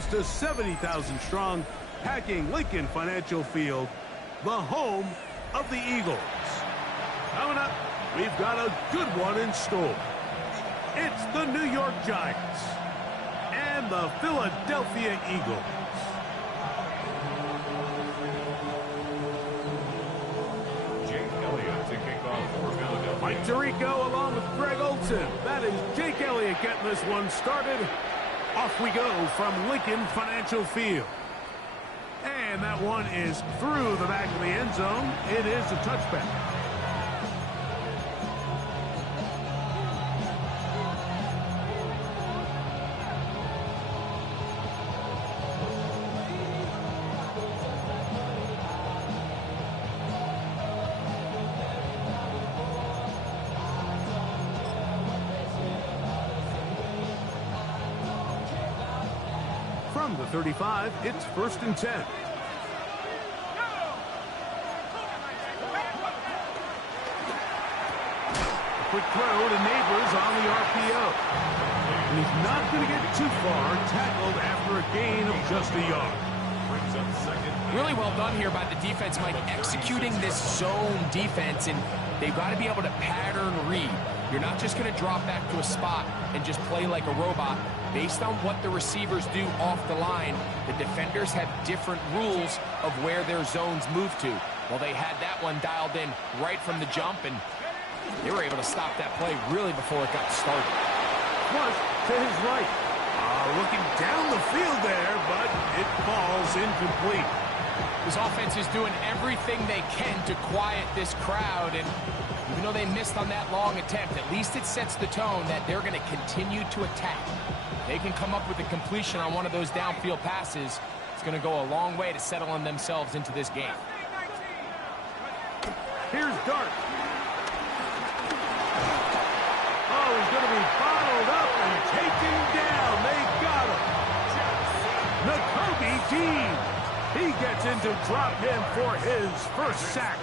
close to 70,000 strong, packing Lincoln Financial Field, the home of the Eagles. Coming up, we've got a good one in store. It's the New York Giants and the Philadelphia Eagles. Mike Tirico along with Greg Olson. That is Jake Elliott getting this one started. Off we go from Lincoln Financial Field. And that one is through the back of the end zone. It is a touchback. From the 35, it's 1st and 10. Quick throw to Neighbors on the RPO. And he's not going to get too far, tackled after a gain of just a yard. Really well done here by the defense, Mike, executing this zone defense, and they've got to be able to pattern read. You're not just going to drop back to a spot and just play like a robot. Based on what the receivers do off the line, the defenders have different rules of where their zones move to. Well, they had that one dialed in right from the jump, and they were able to stop that play really before it got started. Flush to his right. Looking down the field there, but it falls incomplete. This offense is doing everything they can to quiet this crowd, and even though they missed on that long attempt, at least it sets the tone that they're going to continue to attack. They can come up with a completion on one of those downfield passes. It's going to go a long way to settling themselves into this game. Here's Dart. Oh, he's going to be bottled up and taken down. They got him. Nakobe Dean. He gets in to drop him for his first sack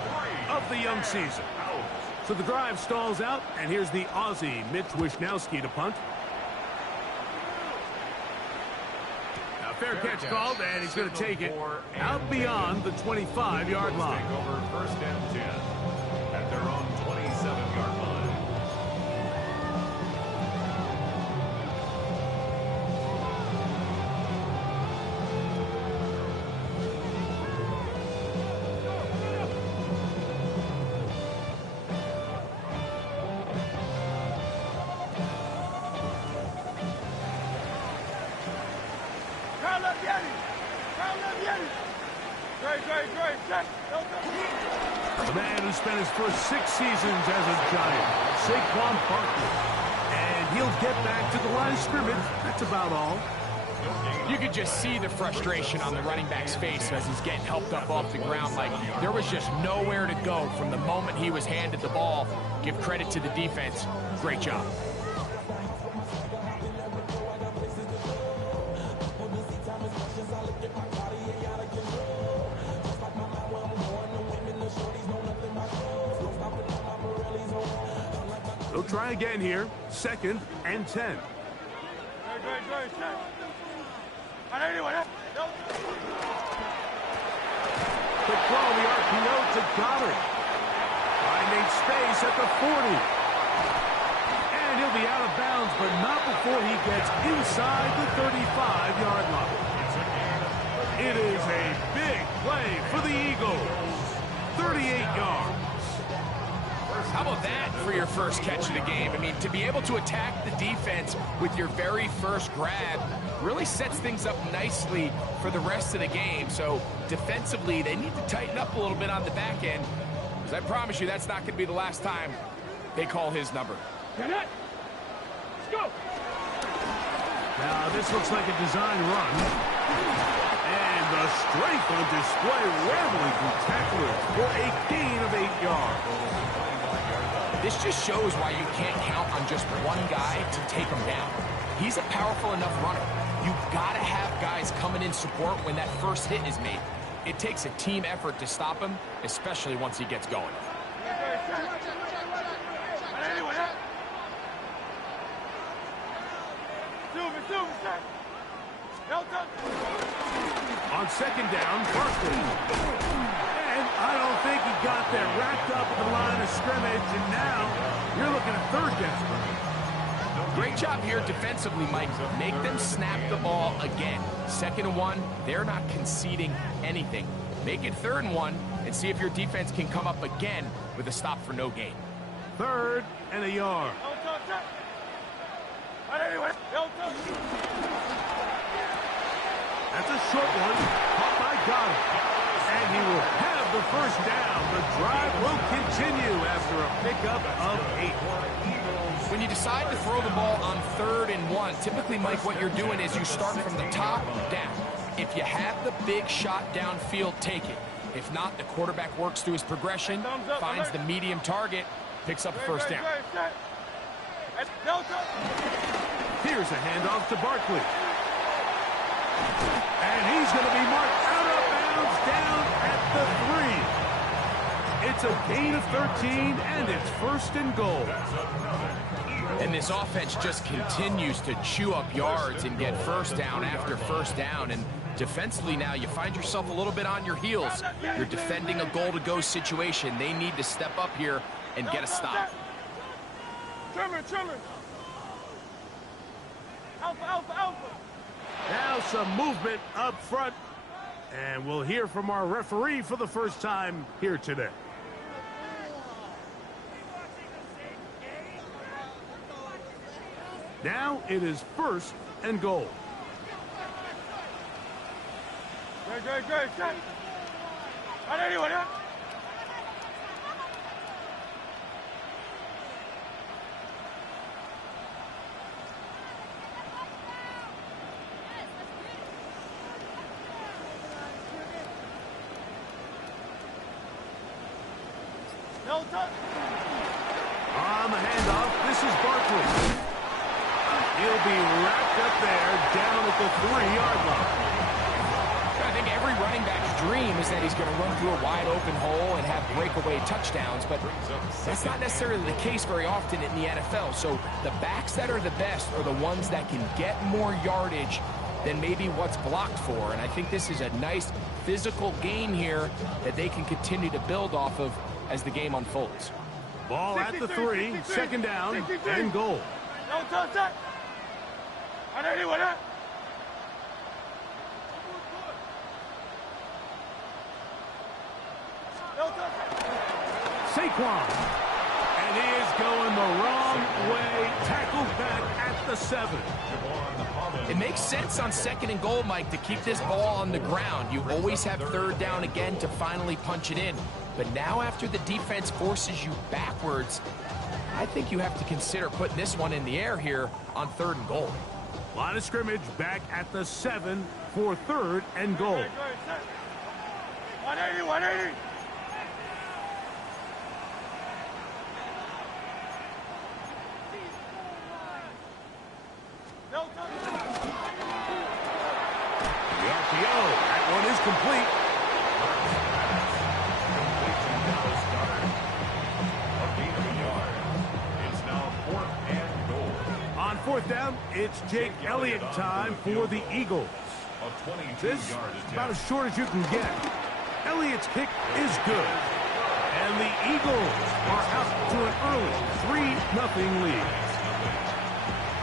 of the young season. So the drive stalls out, and here's the Aussie, Mitch Wishnowsky, to punt. Now, fair catch called, and he's going to take it out beyond the 25-yard line. Over 1st and 10 at their own 27-yard line. The man who spent his first 6 seasons as a Giant, Saquon Barkley. And he'll get back to the line of scrimmage. That's about all. You could just see the frustration on the running back's face as he's getting helped up off the ground. Like, there was just nowhere to go from the moment he was handed the ball. Give credit to the defense. Great job. They'll try again here. 2nd and 10. Quick throw on the RPO to Goddard. Finding space at the 40. And he'll be out of bounds, but not before he gets inside the 35-yard line. It is a big play for the Eagles. 38 yards. How about that for your first catch of the game? I mean, to be able to attack the defense with your very first grab really sets things up nicely for the rest of the game. So defensively, they need to tighten up a little bit on the back end, because I promise you that's not going to be the last time they call his number. Let's go. Now, this looks like a design run. And the strength on display, rambling through tacklers for a gain of 8 yards. This just shows why you can't count on just one guy to take him down. He's a powerful enough runner. You've got to have guys coming in support when that first hit is made. It takes a team effort to stop him, especially once he gets going. On second down, Barkley. And I don't think he got there. Racked up at the line of scrimmage, and now you're looking at third down. Great job here defensively, Mike. Make them snap the ball again. 2nd and 1, they're not conceding anything. Make it 3rd and 1 and see if your defense can come up again with a stop for no gain. 3rd and a yard. That's a short one. Caught by Goddard. And he will have the first down. The drive will continue after a pickup of 8. When you decide to throw the ball on 3rd and 1, typically, Mike, what you're doing is you start from the top down. If you have the big shot downfield, take it. If not, the quarterback works through his progression, finds the medium target, picks up the first down. Here's a handoff to Barkley. And he's going to be marked out of bounds down at the 3. It's a gain of 13, and it's 1st and goal. And this offense just continues to chew up yards and get first down after first down. And defensively now, you find yourself a little bit on your heels. You're defending a goal-to-go situation. They need to step up here and get a stop. Now some movement up front. And we'll hear from our referee for the first time here today. Now it is 1st and goal. On the handoff, this is Barkley. He'll be wrapped up there down at the 3-yard line. I think every running back's dream is that he's going to run through a wide open hole and have breakaway touchdowns, but that's not necessarily the case very often in the NFL. So the backs that are the best are the ones that can get more yardage than maybe what's blocked for. And I think this is a nice physical game here that they can continue to build off of as the game unfolds. Ball at the 3, 2nd down, and goal. Saquon. And he is going the wrong way. Tackled back at the 7. It makes sense on 2nd and goal, Mike, to keep this ball on the ground. You always have 3rd down again to finally punch it in. But now after the defense forces you backwards, I think you have to consider putting this one in the air here on 3rd and goal. Line of scrimmage back at the 7 for 3rd and goal. 180. The RPO, that one is complete. It's now 4th and goal. On 4th down, it's Jake Elliott time for the Eagles. This is about as short as you can get. Elliott's kick is good. And the Eagles are out to an early 3-0 lead.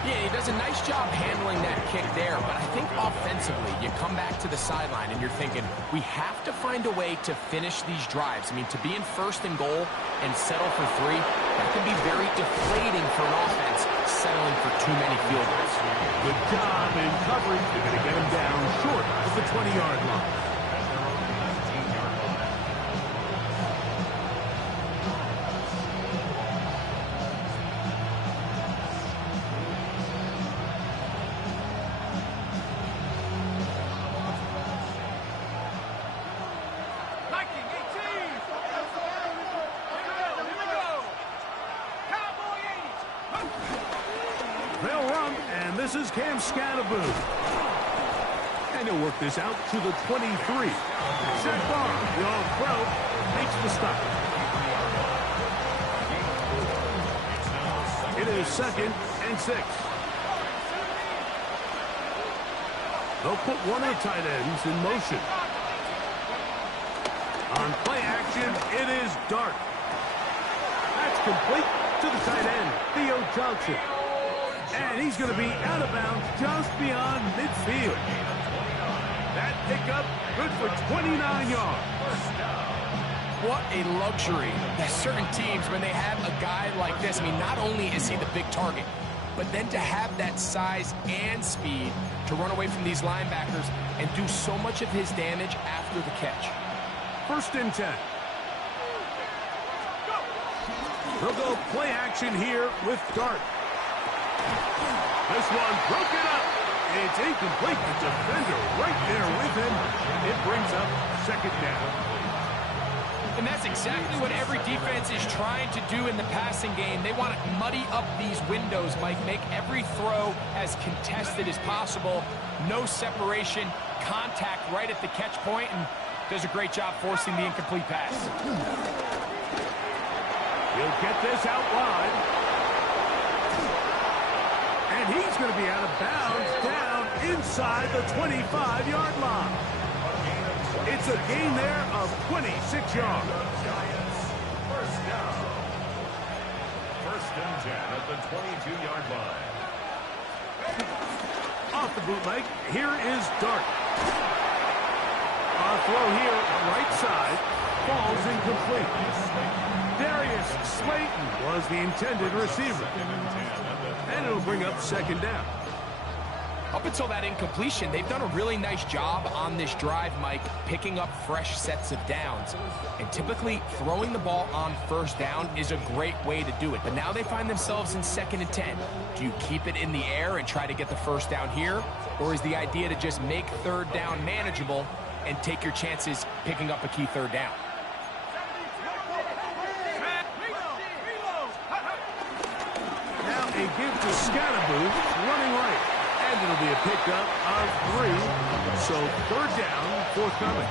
Yeah, he does a nice job handling that kick there, but I think offensively, you come back to the sideline and you're thinking, we have to find a way to finish these drives. I mean, to be in 1st and goal and settle for 3, that can be very deflating for an offense settling for too many field goals. Good job in coverage. They're going to get him down short of the 20-yard line. They'll run, and this is Cam Scatterboot. And he'll work this out to the 23. Zach Barr, the all-pro, makes the stop. It is 2nd and 6. They'll put one of the tight ends in motion. On play action, it is Dart. That's complete to the tight end, Theo Johnson. And he's going to be out of bounds just beyond midfield. That pickup, good for 29 yards. What a luxury. There's certain teams, when they have a guy like this, I mean, not only is he the big target, but then to have that size and speed to run away from these linebackers and do so much of his damage after the catch. 1st and 10. They'll go play action here with Dart. This one broken up. It's incomplete. The defender right there with him. It brings up 2nd down. And that's exactly what every defense is trying to do in the passing game. They want to muddy up these windows, Mike, make every throw as contested as possible. No separation, contact right at the catch point, and does a great job forcing the incomplete pass. He'll get this out wide. And he's going to be out of bounds down inside the 25-yard line. It's a gain there of 26 yards. Giants, 1st down. 1st and 10 at the 22-yard line. Off the bootleg, here is Dart. Our throw here, right side, falls incomplete. Darius Slayton was the intended receiver. And it'll bring up 2nd down. Up until that incompletion, they've done a really nice job on this drive, Mike, picking up fresh sets of downs. And typically, throwing the ball on 1st down is a great way to do it. But now they find themselves in 2nd and 10. Do you keep it in the air and try to get the 1st down here? Or is the idea to just make 3rd down manageable and take your chances picking up a key 3rd down? Now a give to Scatterboo, running right. And it'll be a pickup of 3. So 3rd down, forthcoming.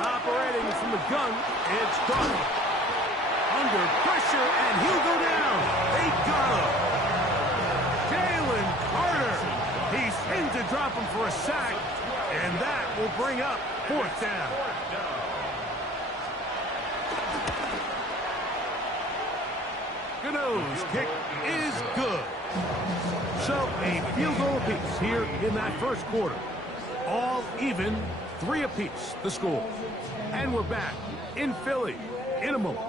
Operating from the gun, it's Dart. Under pressure, and he'll go down. They got him. Jalen Carter. He's in to drop him for a sack, and that will bring up 4th down. Gano's kick is good. So a field goal apiece here in that 1st quarter. All even, 3 apiece, the score. And we're back in Philly in a moment.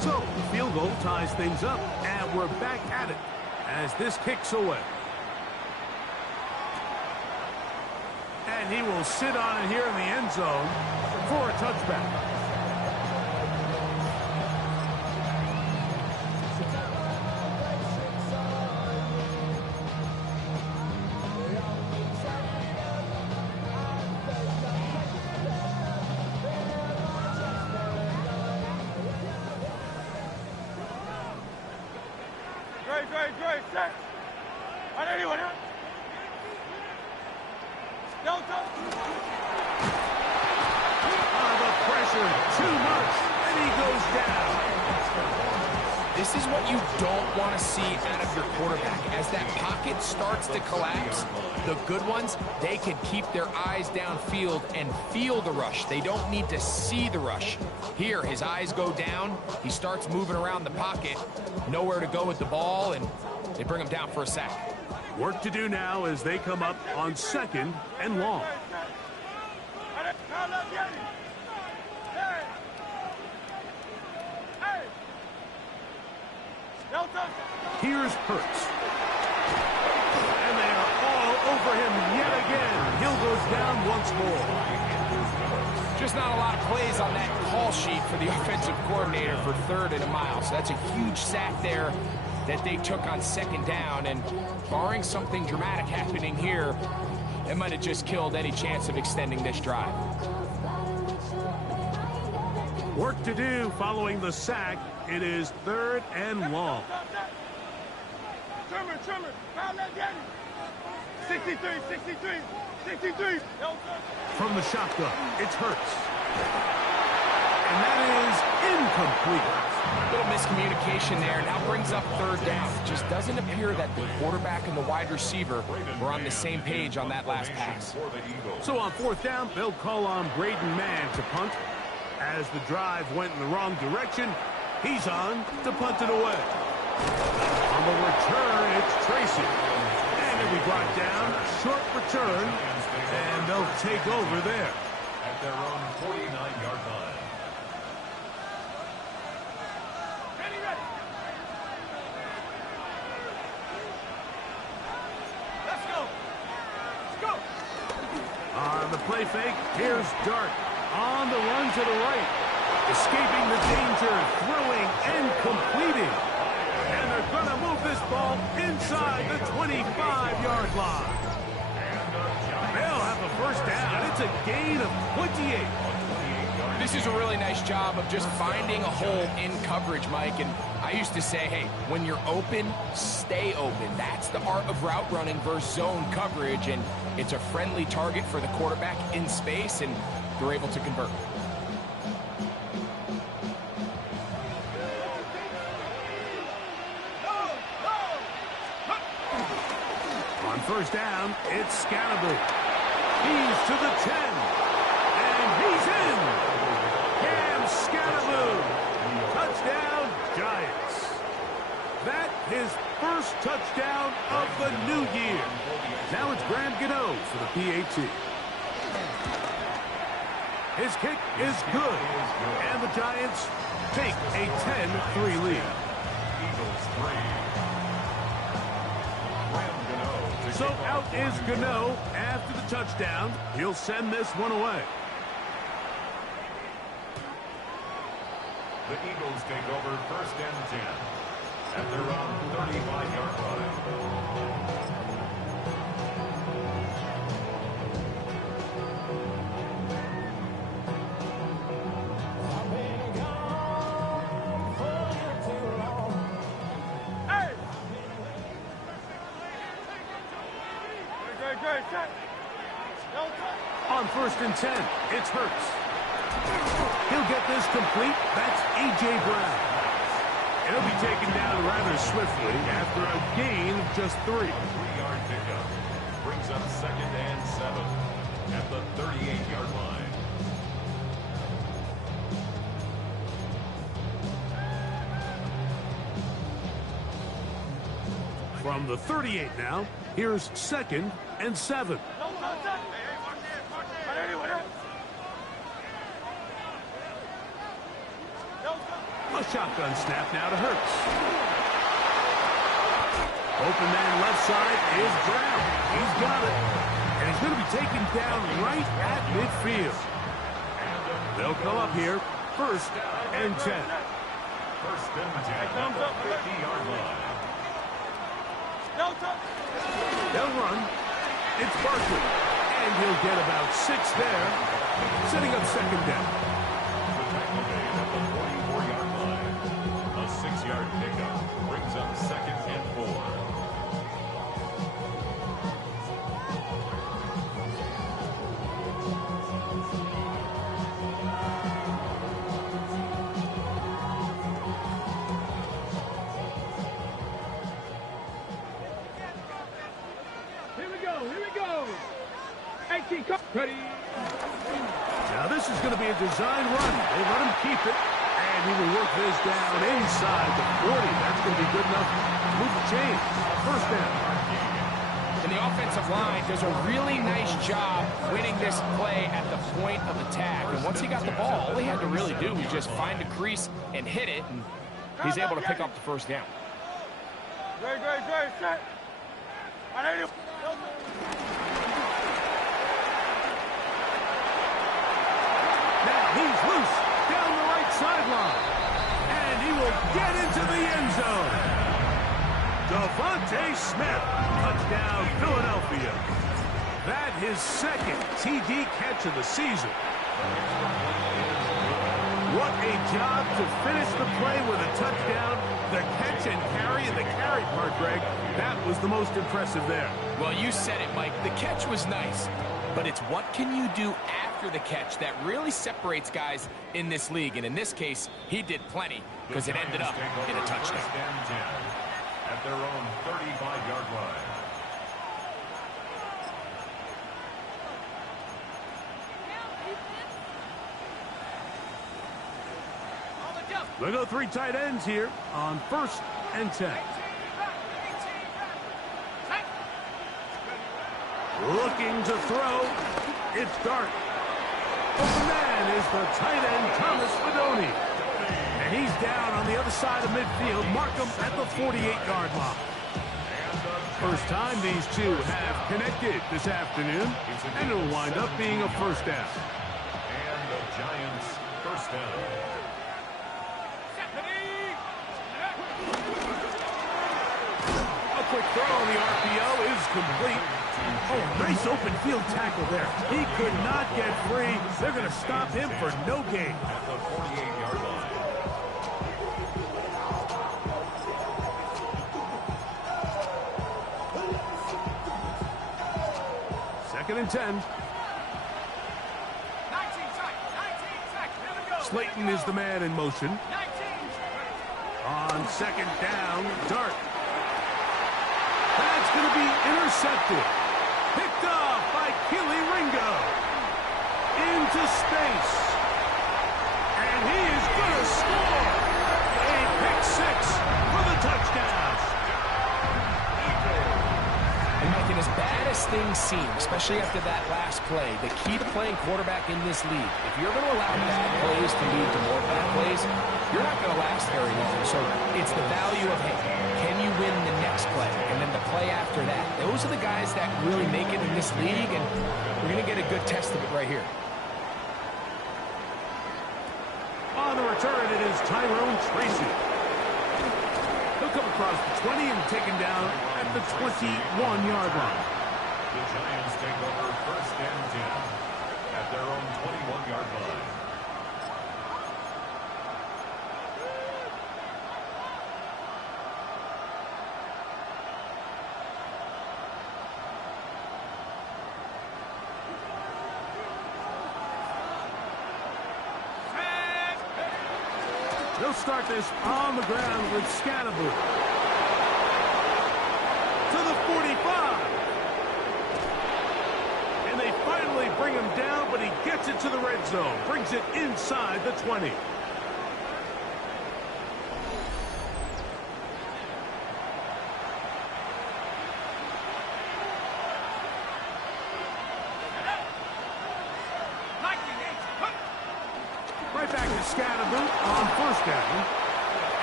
So the field goal ties things up, and we're back at it as this kicks away. And he will sit on it here in the end zone for a touchback. This is what you don't want to see out of your quarterback. As that pocket starts to collapse, the good ones, they can keep their eyes downfield and feel the rush. They don't need to see the rush. Here, his eyes go down. He starts moving around the pocket. Nowhere to go with the ball, and they bring him down for a sack. Work to do now as they come up on 2nd and long. Here's Hurts. And they are all over him yet again. Hill goes down once more. Just not a lot of plays on that call sheet for the offensive coordinator for 3rd and a mile. So that's a huge sack there that they took on 2nd down. And barring something dramatic happening here, It might have just killed any chance of extending this drive. Work to do following the sack. It is 3rd and long. Trimmer, foul that Danny. 63. From the shotgun, it's Hurts. And that is incomplete. Little miscommunication there. Now brings up 3rd down. It just doesn't appear that the quarterback and the wide receiver were on the same page on that last pass. So on 4th down, they'll call on Braden Mann to punt. As the drive went in the wrong direction, he's on to punt it away. On the return, it's Tracy. And it'll be brought down, short return, and they'll take over there. At their own 49-yard line. Ready. Let's go. On the play fake, here's Dart. On the run to the right. Escaping the danger, throwing and completing. And they're going to move this ball inside the 25-yard line. They'll have a 1st down. It's a gain of 28. This is a really nice job of just finding a hole in coverage, Mike. And I used to say, hey, when you're open, stay open. That's the art of route running versus zone coverage. And it's a friendly target for the quarterback in space, and they're able to convert. On 1st down, it's Scalaboo. He's to the 10. And he's in. Cam Scalaboo. Touchdown, Giants. That his 1st touchdown of the new year. Now it's Graham Gano for the PAT. His kick is good. And the Giants take a 10-3 lead. Eagles 3. So out is Gano after the touchdown. He'll send this one away. The Eagles take over 1st and 10 at their own 35-yard line. On 1st and 10, it's Hurts. He'll get this complete. That's A.J. Brown. It'll be taken down rather swiftly after a gain of just 3. 3-yard pickup brings up 2nd and 7 at the 38-yard line. From the 38 now, here's 2nd and 7. A shotgun snap now to Hurts. Open man left side is Brown. He's got it. And he's going to be taken down right at midfield. They'll come up here, 1st and 10. 1st and 10 at the 50-yard line. They'll run. It's Barkley. And he'll get about 6 there, setting up 2nd down. The tackle made at the 44-yard line. A 6-yard pickup brings up 2nd and 4. Ready. Now this is going to be a design run. They let him keep it, and he will work this down inside the 40. That's going to be good enough to move the chains. 1st down. And the offensive line does a really nice job winning this play at the point of attack. And once he got the ball, all he had to really do was just find a crease and hit it, and he's able to pick up the 1st down. Great, set. Now he's loose down the right sideline. And he will get into the end zone. Devontae Smith, touchdown Philadelphia. That his second TD catch of the season. What a job to finish the play with a touchdown. The catch and carry, and the carry part, Greg, that was the most impressive there. Well, you said it, Mike. The catch was nice, but it's what can you do after the catch that really separates guys in this league. And in this case, he did plenty because it ended up in a touchdown. First and 10 at their own 35-yard line. They go 3 tight ends here on 1st and 10. Looking to throw. It's Dart. Open man is the tight end, Thomas Fedoni. And he's down on the other side of midfield. Mark him at the 48-yard line. First time these two have connected this afternoon, and it'll wind up being a first down. And the Giants' first down. A quick throw on the RPO is complete. Oh, nice open field tackle there. He could not get free. They're going to stop him for no gain. At the 48-yard line. Second and 10. Slayton is the man in motion. On second down, Dart. That's going to be intercepted. Picked off by Keely Ringo. Into space. And he is going to score. A pick six for the touchdown. And making as bad as things seem, especially after that last play, the key to playing quarterback in this league, if you're going to allow bad plays to lead to more bad plays, you're not going to last very long. So it's the value of, hey, can you win the next play? And then the play after that. Those are the guys that really make it in this league, and we're going to get a good test of it right here. On the return, it is Tyrone Tracy. He'll come across the 20 and taken down at the 21-yard line. The Giants take over first and 10 at their own 21-yard line. They'll start this on the ground with Scatterboot. To the 45. And they finally bring him down, but he gets it to the red zone. Brings it inside the 20. Right back to Scatterboot on first down.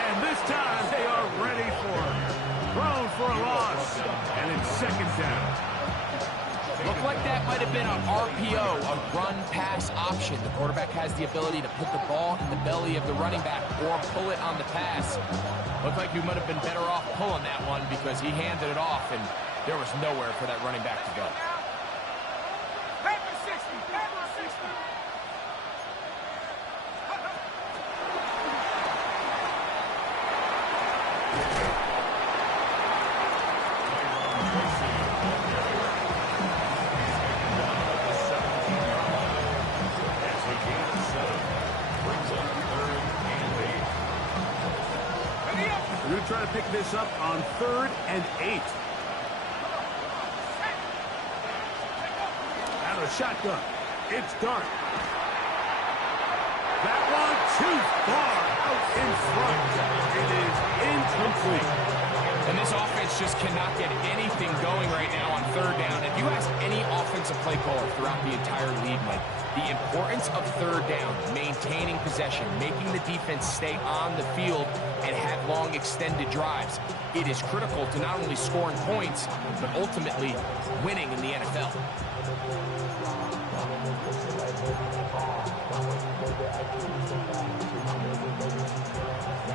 And this time they are ready for it. Thrown for a loss. And it's second down. Looked like that might have been an RPO, a run-pass option. The quarterback has the ability to put the ball in the belly of the running back or pull it on the pass. Looked like you might have been better off pulling that one because he handed it off, and there was nowhere for that running back to go. We're going to try to pick this up on 3rd and 8. Out of shotgun. It's Dart. That one too far out in front. It is incomplete. And this offense just cannot get anything going right now on 3rd down. If you ask any offensive play caller throughout the entire league, Mike, the importance of 3rd down, maintaining possession, making the defense stay on the field and have long extended drives, it is critical to not only scoring points, but ultimately winning in the NFL.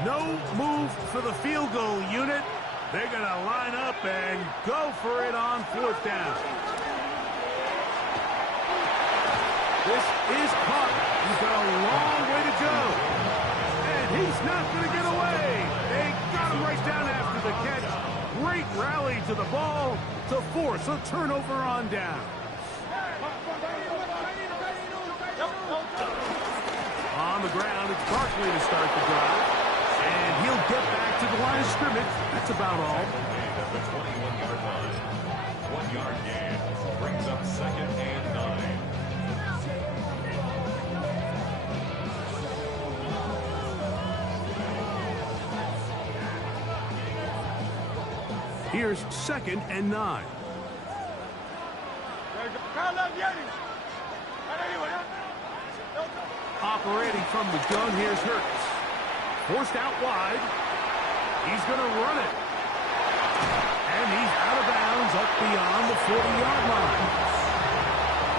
No move for the field goal unit. They're going to line up and go for it on 4th down. This is caught. He's got a long way to go. And he's not going to get away. They got him right down after the catch. Great rally to the ball to force a turnover on down. On the ground, it's Barkley to start the drive. And he'll get back to the line of scrimmage. That's about all. At the 21-yard line. 1 yard gain. Brings up 2nd and 9. Here's 2nd and 9. Operating from the gun, here's Hurts. Forced out wide. He's going to run it. And he's out of bounds up beyond the 40-yard line.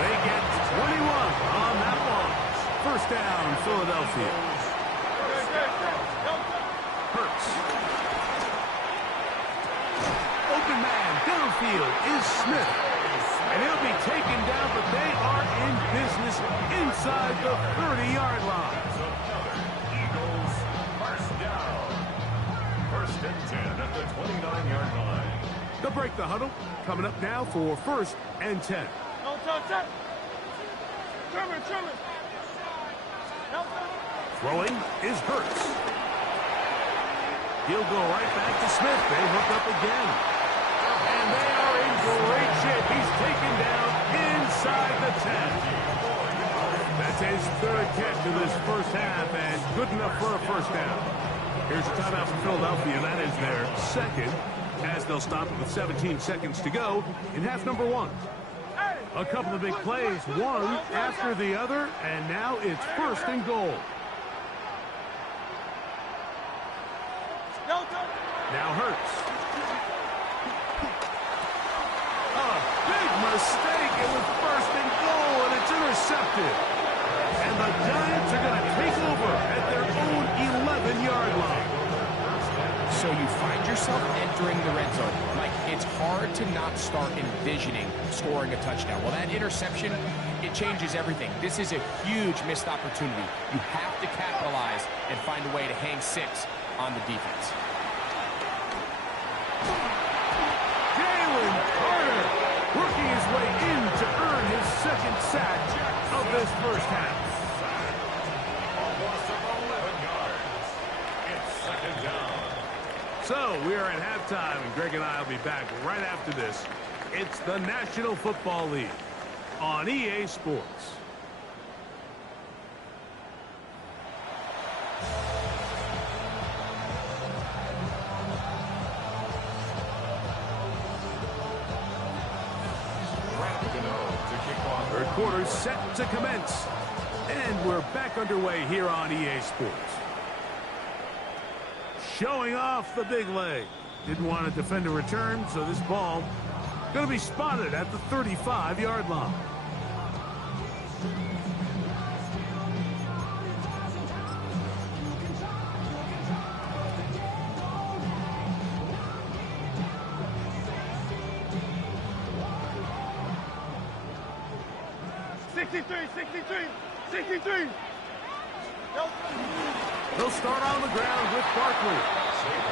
They get 21 on that one. First down, Philadelphia. Hurts. Open man downfield is Smith. And he'll be taken down, but they are in business inside the 30-yard line. Eagles first down. 1st and 10 at the 29-yard line. They'll break the huddle. Coming up now for 1st and 10. Throwing is Hurts. He'll go right back to Smith. They hook up again. And they are in great shape. He's taken down inside the 10. That's his 3rd catch of this first half, and good enough for a first down. Here's a timeout for Philadelphia. That is their 2nd, as they'll stop it with 17 seconds to go in half number 1. A couple of big plays, one after the other, and now it's 1st and goal. Now Hurts. A big mistake. It was 1st and goal, and it's intercepted. And the Giants are going to take over at their own 11-yard line. So you find yourself entering the red zone. Like, it's hard to not start envisioning scoring a touchdown. Well, that interception, it changes everything. This is a huge missed opportunity. You have to capitalize and find a way to hang 6 on the defense. Jalen Carter working his way in to earn his 2nd sack of this first half. Almost 11 yards. It's 2nd down. So we are at halftime, and Greg and I will be back right after this. It's the National Football League on EA Sports. Third quarter set to commence. And we're back underway here on EA Sports. Showing off the big leg. Didn't want to defend a return, so this ball going to be spotted at the 35-yard line. They'll start on the ground with Barkley.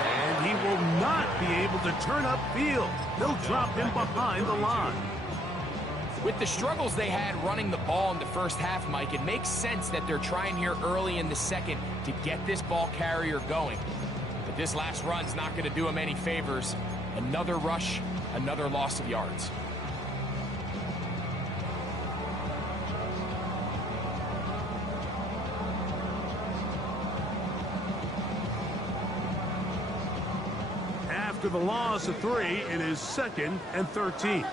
And he will not be able to turn upfield. They'll drop him behind the line. With the struggles they had running the ball in the first half, Mike, it makes sense that they're trying here early in the second to get this ball carrier going. But this last run's not going to do him any favors. Another rush, another loss of yards. After the loss of 3, it is 2nd and 13.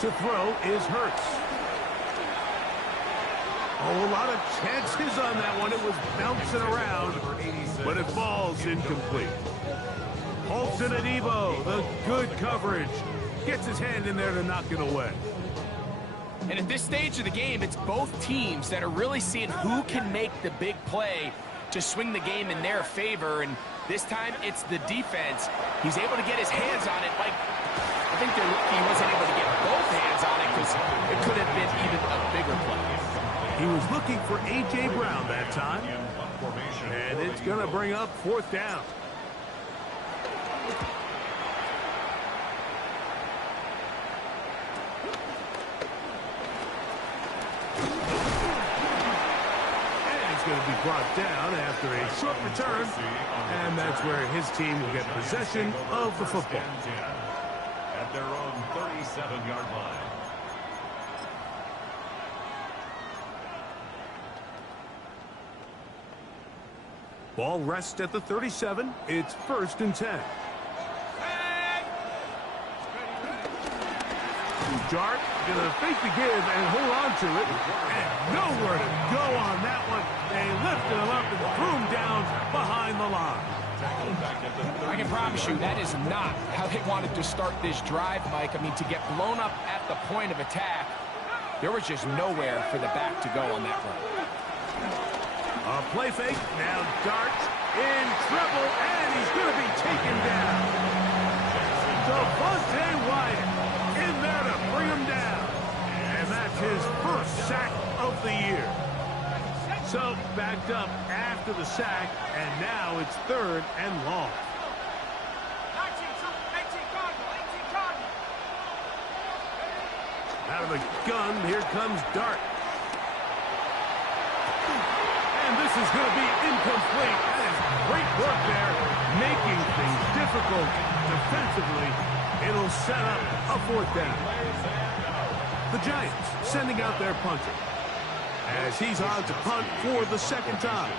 To throw is Hurts. Oh, a lot of chances on that one. It was bouncing around, but it falls incomplete. Holton and Evo, the good coverage. Gets his hand in there to knock it away. And at this stage of the game, it's both teams that are really seeing who can make the big play to swing the game in their favor, and this time it's the defense. He's able to get his hands on it. Like, I think they're lucky he wasn't able to get hands on it because it could have been even a bigger play. He was looking for A.J. Brown that time. And it's going to bring up 4th down. Going to be brought down after a short return, and that's where his team will get possession of the football. At their own 37-yard line. Ball rests at the 37. It's 1st and 10. Dart gonna fake the give and hold on to it, and nowhere to go on that one. They lifted him up and threw him down behind the line. I can promise you that is not how they wanted to start this drive, Mike. I mean, to get blown up at the point of attack, there was just nowhere for the back to go on that run. A play fake, now Dart in trouble, and he's gonna be taken down. Devontae Wyatt in there to bring him down. And that's his 1st sack of the year. So backed up after the sack, and now it's 3rd and long. Out of the gun, here comes Dart. And this is going to be incomplete. That is great work there, making things difficult defensively. It'll set up a 4th down. The Giants sending out their punter, as he's on to punt for the 2nd time.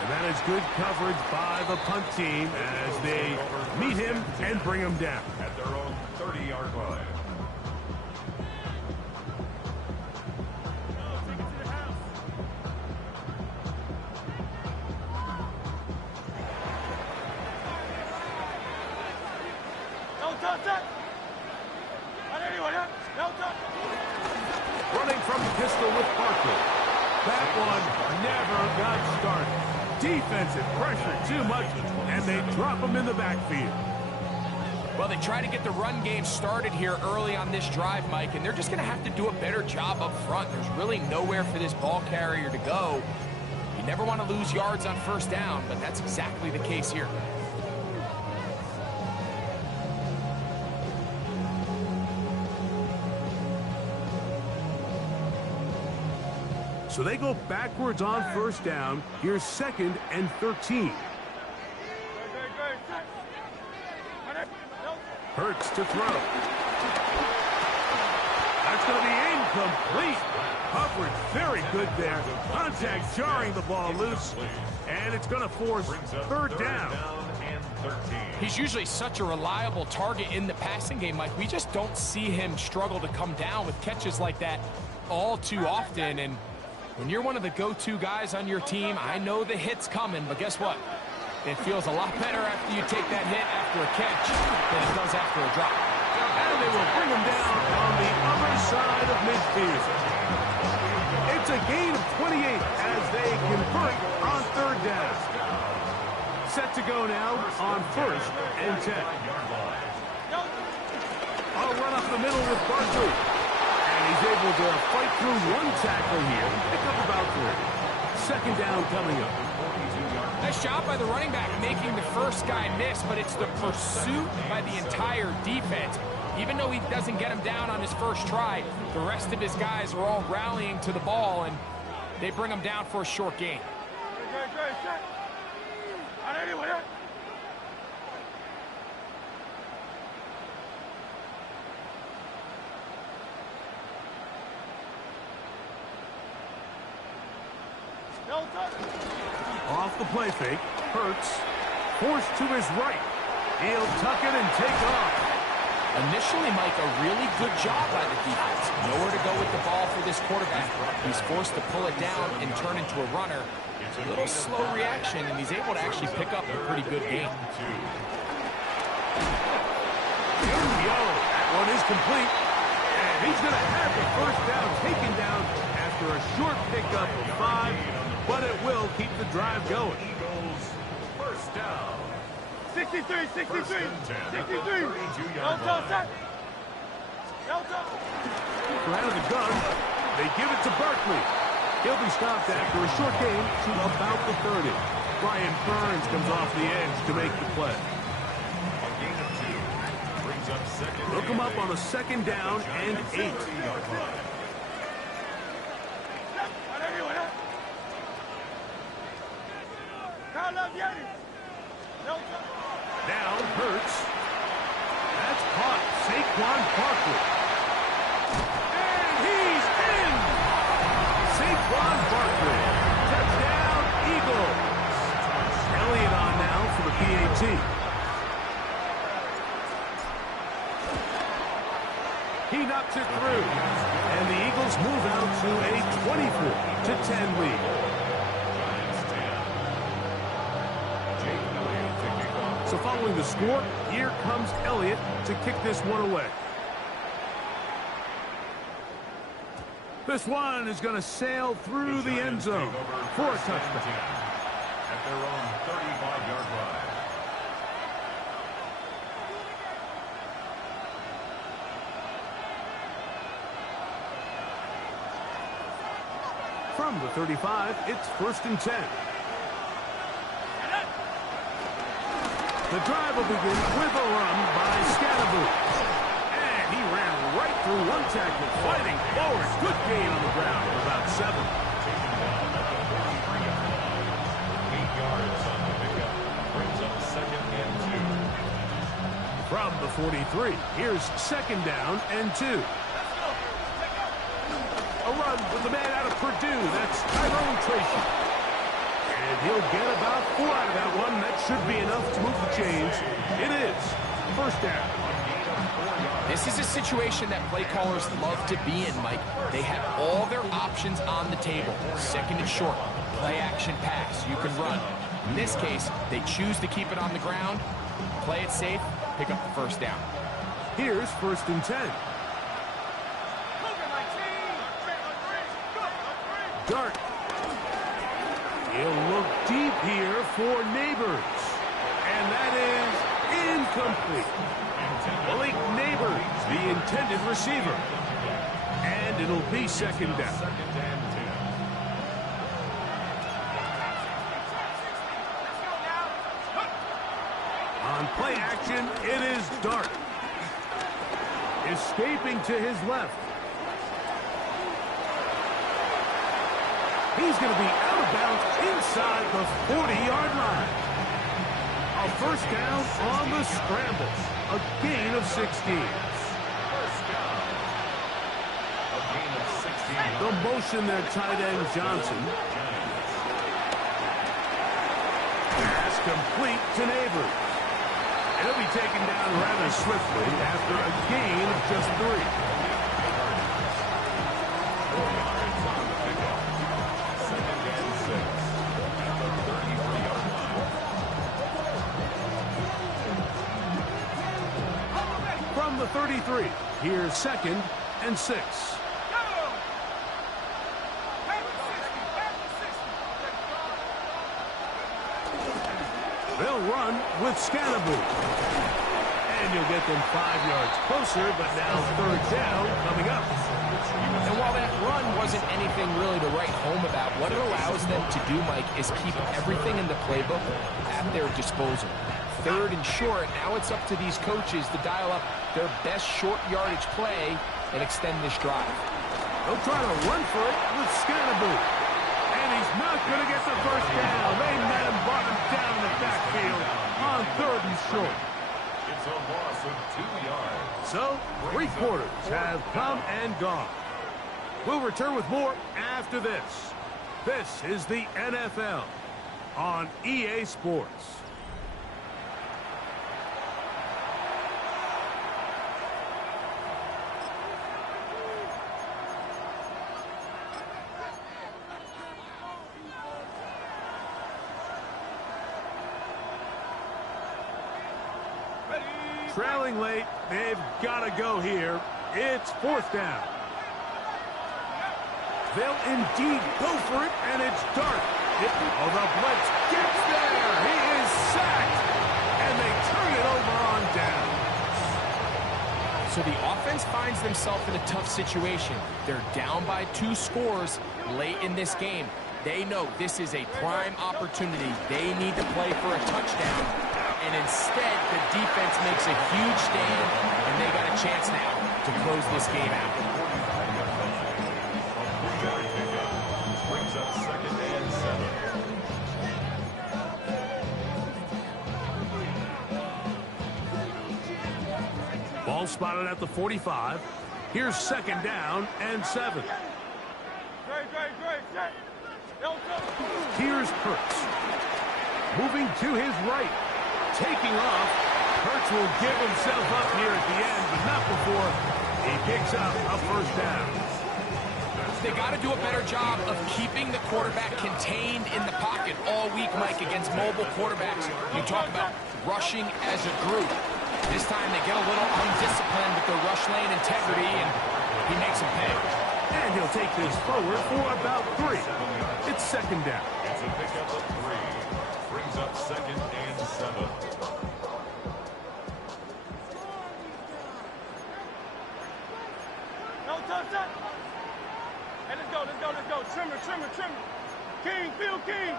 And that is good coverage by the punt team as they meet him and bring him down. At their own 30-yard line. Running from the pistol with Barkley. That one never got started. Defensive pressure too much, and they drop him in the backfield. Well, they try to get the run game started here early on this drive, Mike, and they're just going to have to do a better job up front. There's really nowhere for this ball carrier to go. You never want to lose yards on 1st down, but that's exactly the case here. So they go backwards on 1st down. Here's 2nd and 13. Hurts to throw. That's going to be incomplete. Coverage very good there. Contact jarring the ball loose. And it's going to force 3rd down. He's usually such a reliable target in the passing game, Mike. We just don't see him struggle to come down with catches like that all too often. And when you're one of the go-to guys on your team, I know the hit's coming, but guess what? It feels a lot better after you take that hit after a catch than it does after a drop. And they will bring him down on the other side of midfield. It's a gain of 28 as they convert on 3rd down. Set to go now on 1st and 10. I'll run up the middle with Barkley. And he's able to fight through 1 tackle here and pick up about 3. 2nd down coming up. Nice job by the running back making the first guy miss, but it's the pursuit by the entire defense. Even though he doesn't get him down on his first try, the rest of his guys are all rallying to the ball, and they bring him down for a short gain. Off the play fake, Hurts, forced to his right. He'll tuck it and take off. Initially, Mike, a really good job by the defense. Nowhere to go with the ball for this quarterback. He's forced to pull it down and turn into a runner. It's a little slow reaction, and he's able to actually pick up a pretty good gain. That one is complete. And he's going to have the first down taken down after a short pickup of 5, but it will keep the drive going. Eagles, 1st down. 63, 63, 63. Yard Elton, line. set. Elton. Out of the gun, they give it to Barkley. He'll be stopped after a short gain to about the 30. Brian Burns comes off the edge to make the play. A gain of 2. Brings up second. Look him up on a second down and 8. Yard line. Now Hurts. That's caught. Saquon Barkley. And he's in! Saquon Barkley. Touchdown, Eagles. Elliott on now for the PAT. He knocks it through. And the Eagles move out to a 24-10 lead. So following the score, here comes Elliott to kick this one away. This one is going to sail through the end zone for a touchdown. At their own 35-yard line. From the 35, it's 1st and 10. The drive will begin with a run by Scatterboot. And he ran right through one tackle, fighting forward. Good gain on the ground, about 7. Taken down at the 33-yard line. 8 yards on the pickup. Brings up second and 2. From the 43, here's 2nd down and 2. A run with the man out of Purdue. That's Tyrone Tracy. And he'll get about 4 out of that one. That should be enough to move the chains. It is 1st down. This is a situation that play callers love to be in, Mike. They have all their options on the table. 2nd and short, play action pass. You can run. In this case, they choose to keep it on the ground, play it safe, pick up the 1st down. Here's 1st and 10. Dart. He'll look deep here for Neighbors. And that is incomplete. Malik Neighbors, the intended receiver. And it'll be 2nd down. Second and 10. On play action, it is Dart. Escaping to his left. He's going to be out of bounds inside the 40-yard line. A 1st down on the scramble. A gain of 16. First down. A gain of 16. The motion there, tight end Johnson. Pass complete to Neighbors. He'll be taken down rather swiftly after a gain of just 3. From the 33, here's 2nd and 6. They'll run with Scatterboot. And you'll get them 5 yards closer, but now 3rd down coming up. And while that run wasn't anything really to write home about, what it allows them to do, Mike, is keep everything in the playbook at their disposal. 3rd and short, now it's up to these coaches to dial up their best short yardage play and extend this drive. They'll try to run for it with Scatterboot. And he's not going to get the 1st down. They met him, brought him down in the backfield on 3rd and short. It's a loss of 2 yards. So, 3 quarters have come and gone. We'll return with more after this. This is the NFL on EA Sports. Trailing late, they've got to go here. It's 4th down. They'll indeed go for it, and it's Dart. Oh, the blitz gets there. He is sacked. And they So the offense finds themselves in a tough situation. They're down by 2 scores late in this game. They know this is a prime opportunity. They need to play for a touchdown. And instead, the defense makes a huge stand, and they got a chance now to close this game out. Brings up 2nd and 7. Ball spotted at the 45. Here's 2nd down and 7. Great, set. Here's Hurts. Moving to his right. Taking off. Hurts will give himself up here at the end, but not before he picks up a 1st down. They got to do a better job of keeping the quarterback contained in the pocket all week, Mike, against mobile quarterbacks. You talk about rushing as a group. This time they get a little undisciplined with their rush lane integrity, and he makes them pay. And he'll take this forward for about 3. It's 2nd down. It's a pickup of 3. Brings up 2nd and 7. No touch. Hey, let's go. Trimmer. King, Bill King.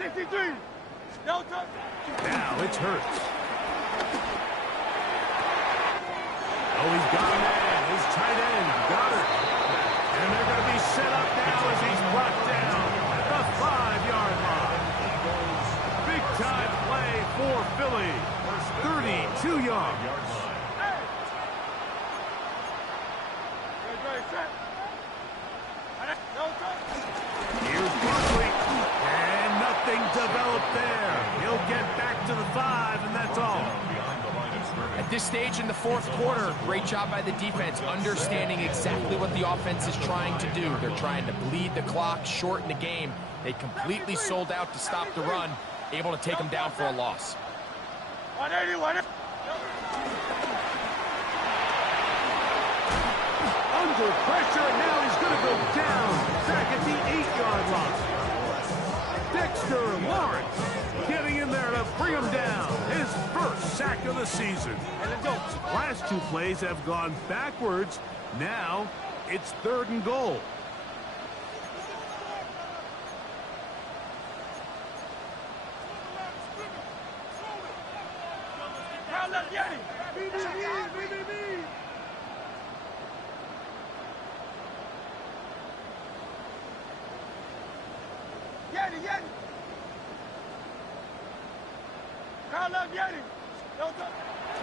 63. No touch. Now it's Hurts. Oh, he's got a man. His tight end, Goddard. And they're going to be set up now as he's brought down at the 5-yard line. Big time play for Philly. 32 yards. Great, set. No touch. Here's Barkley. And nothing developed there. He'll get back to the 5, and that's all. At this stage in the 4th quarter, great job by the defense, understanding exactly what the offense is trying to do. They're trying to bleed the clock, shorten the game. They completely sold out to stop the run, able to take them down for a loss. 180. Under pressure, and now he's going to go down. Back at the 8-yard line. Dexter Lawrence getting in there to bring him down. His 1st sack of the season. Last 2 plays have gone backwards. Now it's 3rd and goal.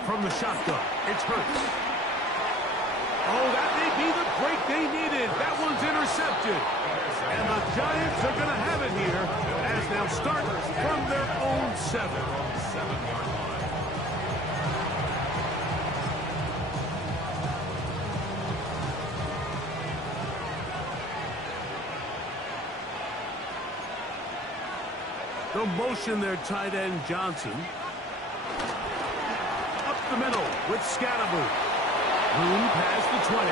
From the shotgun, it's Hurts. Oh, that may be the break they needed. That one's intercepted. And the Giants are going to have it here as they'll start from their own 7. The motion there, tight end Johnson. Up the middle with Scatterboot. Room past the 20.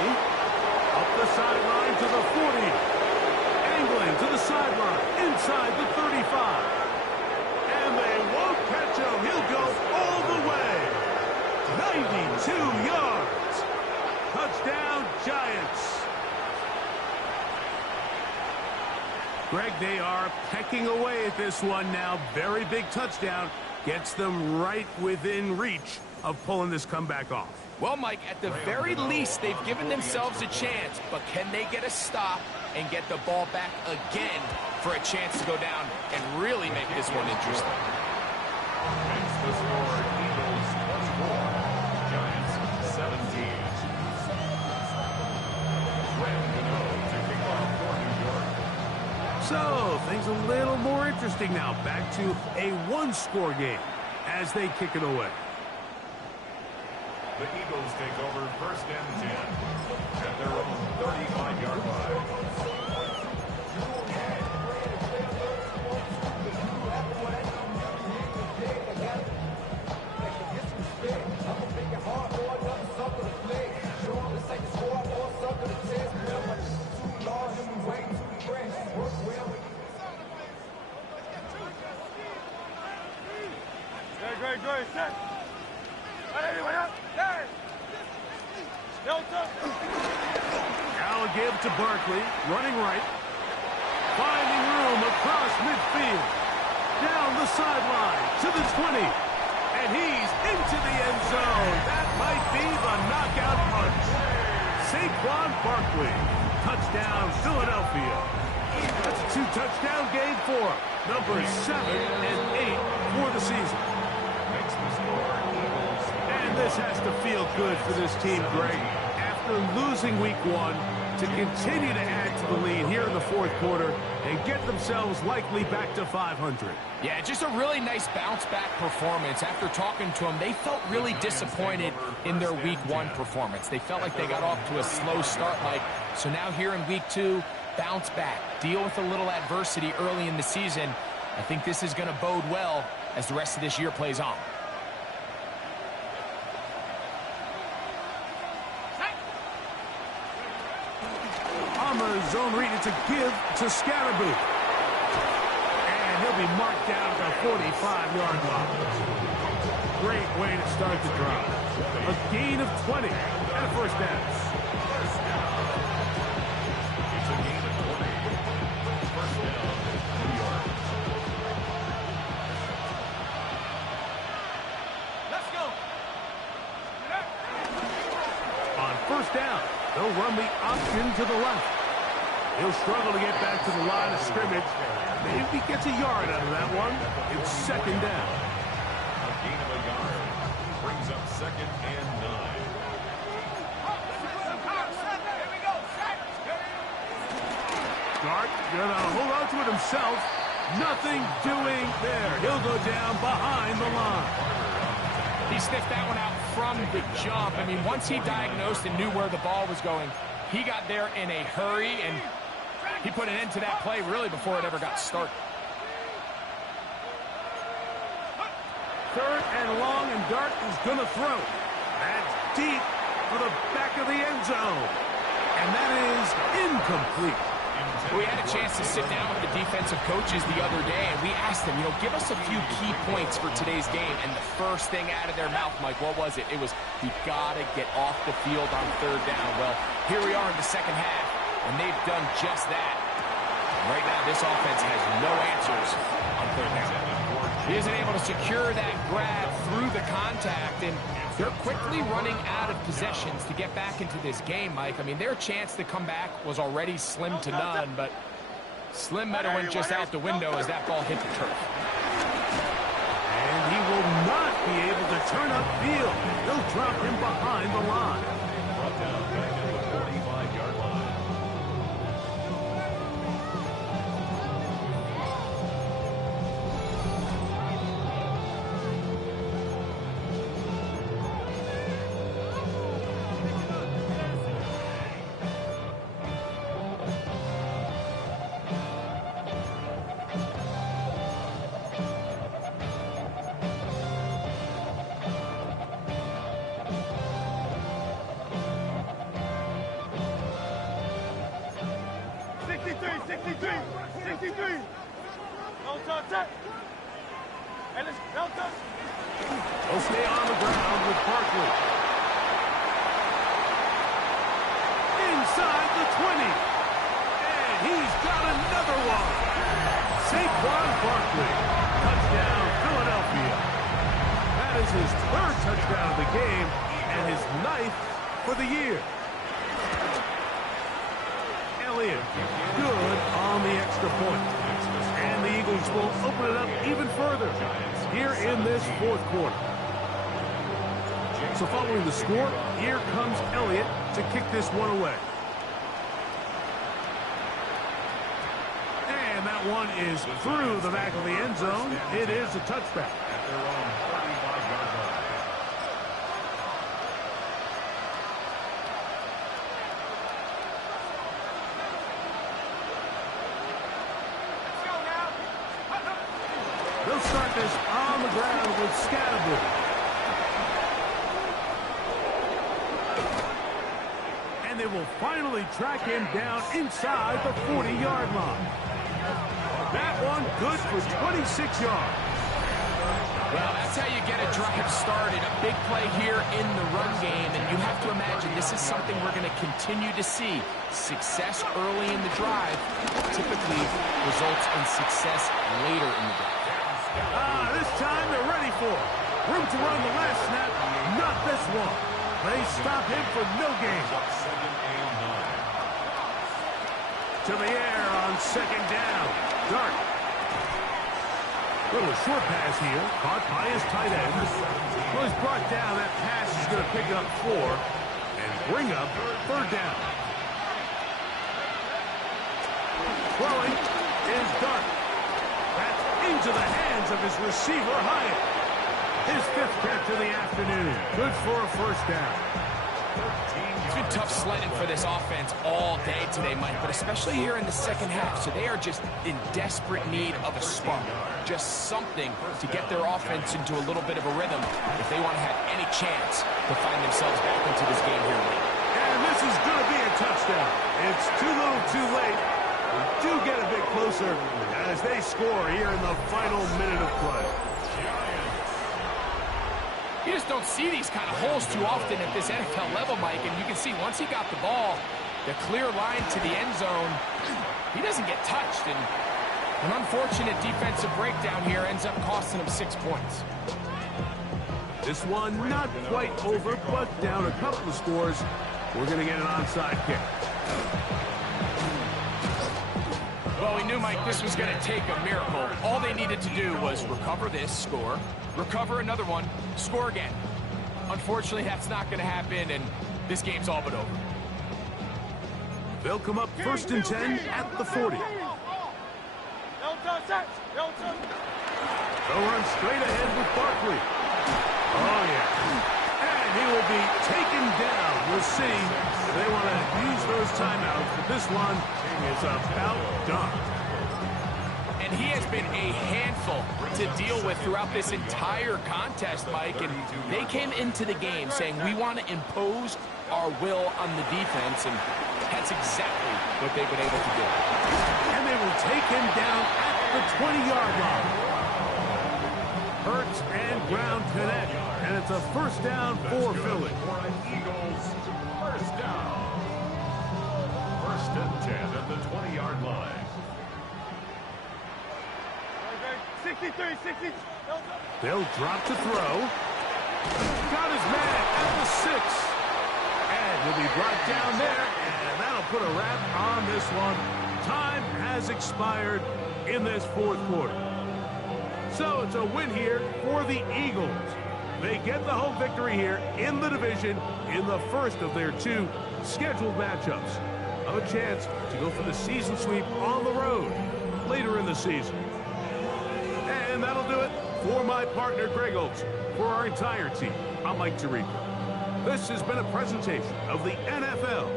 Up the sideline to the 40. Angling to the sideline. Inside the 35. And they won't catch him. He'll go all the way. 92 yards. Touchdown, Giants. Greg, they are pecking away at this one now. Very big touchdown. Gets them right within reach of pulling this comeback off. Well, Mike, at the very least, they've given themselves a chance. But can they get a stop and get the ball back again for a chance to go down and really make this one interesting? Makes the score Eagles 24, Giants 17. To kick off for New York. So, things a little more interesting now. Back to a 1-score game as they kick it away. The Eagles take over 1st and 10 at their own 35-yard line. Great, set. Now a give to Barkley, running right. Finding room across midfield. Down the sideline to the 20. And he's into the end zone. That might be the knockout punch. Saquon Barkley. Touchdown, Philadelphia. That's a 2-touchdown game for him. Numbers 7 and 8 for the season. Makes the score Eagles. And this has to feel good for this team, Greg. After losing week 1, to continue to add to the lead here in the fourth quarter and get themselves likely back to 500. Yeah, just a really nice bounce-back performance. After talking to them, they felt really disappointed in their week 1 performance. They felt like they got off to a slow start, Mike. So now here in week 2, bounce back, deal with a little adversity early in the season. I think this is going to bode well as the rest of this year plays on. On the zone read, it's a give to Scatterboo. And he'll be marked down at the 45-yard line. Great way to start the drive. A gain of 20 and a first down. It's a gain of 20. First down, New York. Let's go. On first down, they'll run the option to the left. He'll struggle to get back to the line of scrimmage. Maybe he gets a yard out of that one. It's second down. A gain of a yard. Brings up second and 9. Dart gonna hold on to it himself. Nothing doing there. He'll go down behind the line. He sniffed that one out from the jump. I mean, once he diagnosed and knew where the ball was going, he got there in a hurry, and he put an end to that play really before it ever got started. Third and long, and Dart is going to throw. That's deep for the back of the end zone. And that is incomplete. We had a chance to sit down with the defensive coaches the other day, and we asked them, give us a few key points for today's game. And the first thing out of their mouth, Mike, what was it? It was, we got to get off the field on third down. Well, here we are in the second half, and they've done just that. Right now, this offense has no answers on third down. He isn't able to secure that grab through the contact, and they're quickly running out of possessions to get back into this game, Mike. I mean, their chance to come back was already slim to none, but slim might have went just out the window as that ball hit the turf. And he will not be able to turn upfield. They'll drop him behind the line. Brought down back at the 45-yard line. They'll stay on the ground with Barkley. Inside the 20. And he's got another one. Saquon Barkley. Touchdown, Philadelphia. That is his third touchdown of the game and his 9th for the year. Elliott, good on the extra point. And the Eagles will open it up even further here in this fourth quarter. So following the score, here comes Elliott to kick this one away. And that one is through the back of the end zone. It is a touchback. At their own 35-yard line. They'll start this on the ground with Scatterboo. And they will finally track him down inside the 40-yard line. That one good for 26 yards. Well, that's how you get a drive started. A big play here in the run game, and you have to imagine this is something we're going to continue to see. Success early in the drive typically results in success later in the drive. This time they're ready for it. Room to run the last snap, not this one. They stop him for no gain. To the air on second down. Dart. Little short pass here, caught by his tight end. Well, he's brought down. That pass is going to pick up 4 and bring up third down. Throwing is Dart. That's into the hands of his receiver, Hyatt. His 5th catch of the afternoon. Good for a first down. It's been tough sledding for this offense all day today, Mike, but especially here in the second half. So they are just in desperate need of a spark. Just something to get their offense into a little bit of a rhythm if they want to have any chance to find themselves back into this game here late. And this is going to be a touchdown. It's too little too late. We do get a bit closer as they score here in the final minute of play. You just don't see these kind of holes too often at this NFL level, Mike, and you can see once he got the ball, the clear line to the end zone, he doesn't get touched, and an unfortunate defensive breakdown here ends up costing him 6 points. This one not quite over, but down a couple of scores. We're going to get an onside kick. Well, we knew, Mike, this was going to take a miracle. All they needed to do was recover this, score, recover another one, score again. Unfortunately, that's not going to happen, and this game's all but over. They'll come up 1st and 10 at the 40. They'll run straight ahead with Barkley. Oh, yeah. And he will be taken down. We'll see. They want to use those timeouts, but this one is about done. And he has been a handful to deal with throughout this entire contest, Mike. And they came into the game saying, we want to impose our will on the defense, and that's exactly what they've been able to do. And they will take him down at the 20-yard line. Hurts and Brown connect, and it's a first down for Philly. Eagles, first down. 1st and 10 at the 20-yard line. 63. They'll drop to throw. Got his man at the 6. And he'll be brought down there, and that'll put a wrap on this one. Time has expired in this 4th quarter. So it's a win here for the Eagles. They get the home victory here in the division in the first of their 2 scheduled matchups. A chance to go for the season sweep on the road later in the season. And that'll do it for my partner, Greg Oaks. For our entire team, I'm Mike Tirico. This has been a presentation of the NFL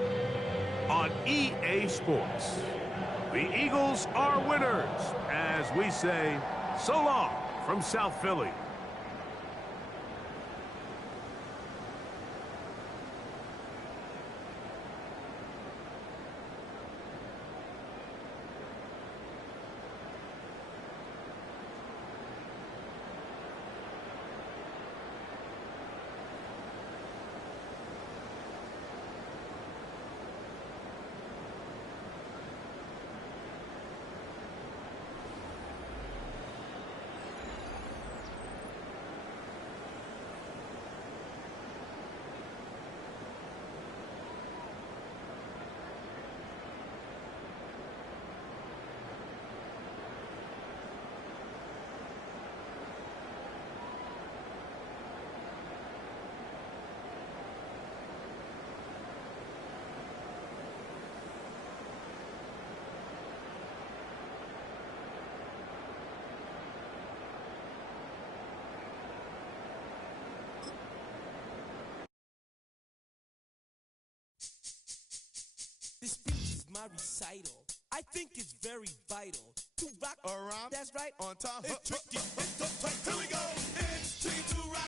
on EA Sports. The Eagles are winners, as we say, so long from South Philly. This speech is my recital. I think it's very vital to rock around. That's right. On time. It's tricky. It's uptight. Here we go. It's tricky.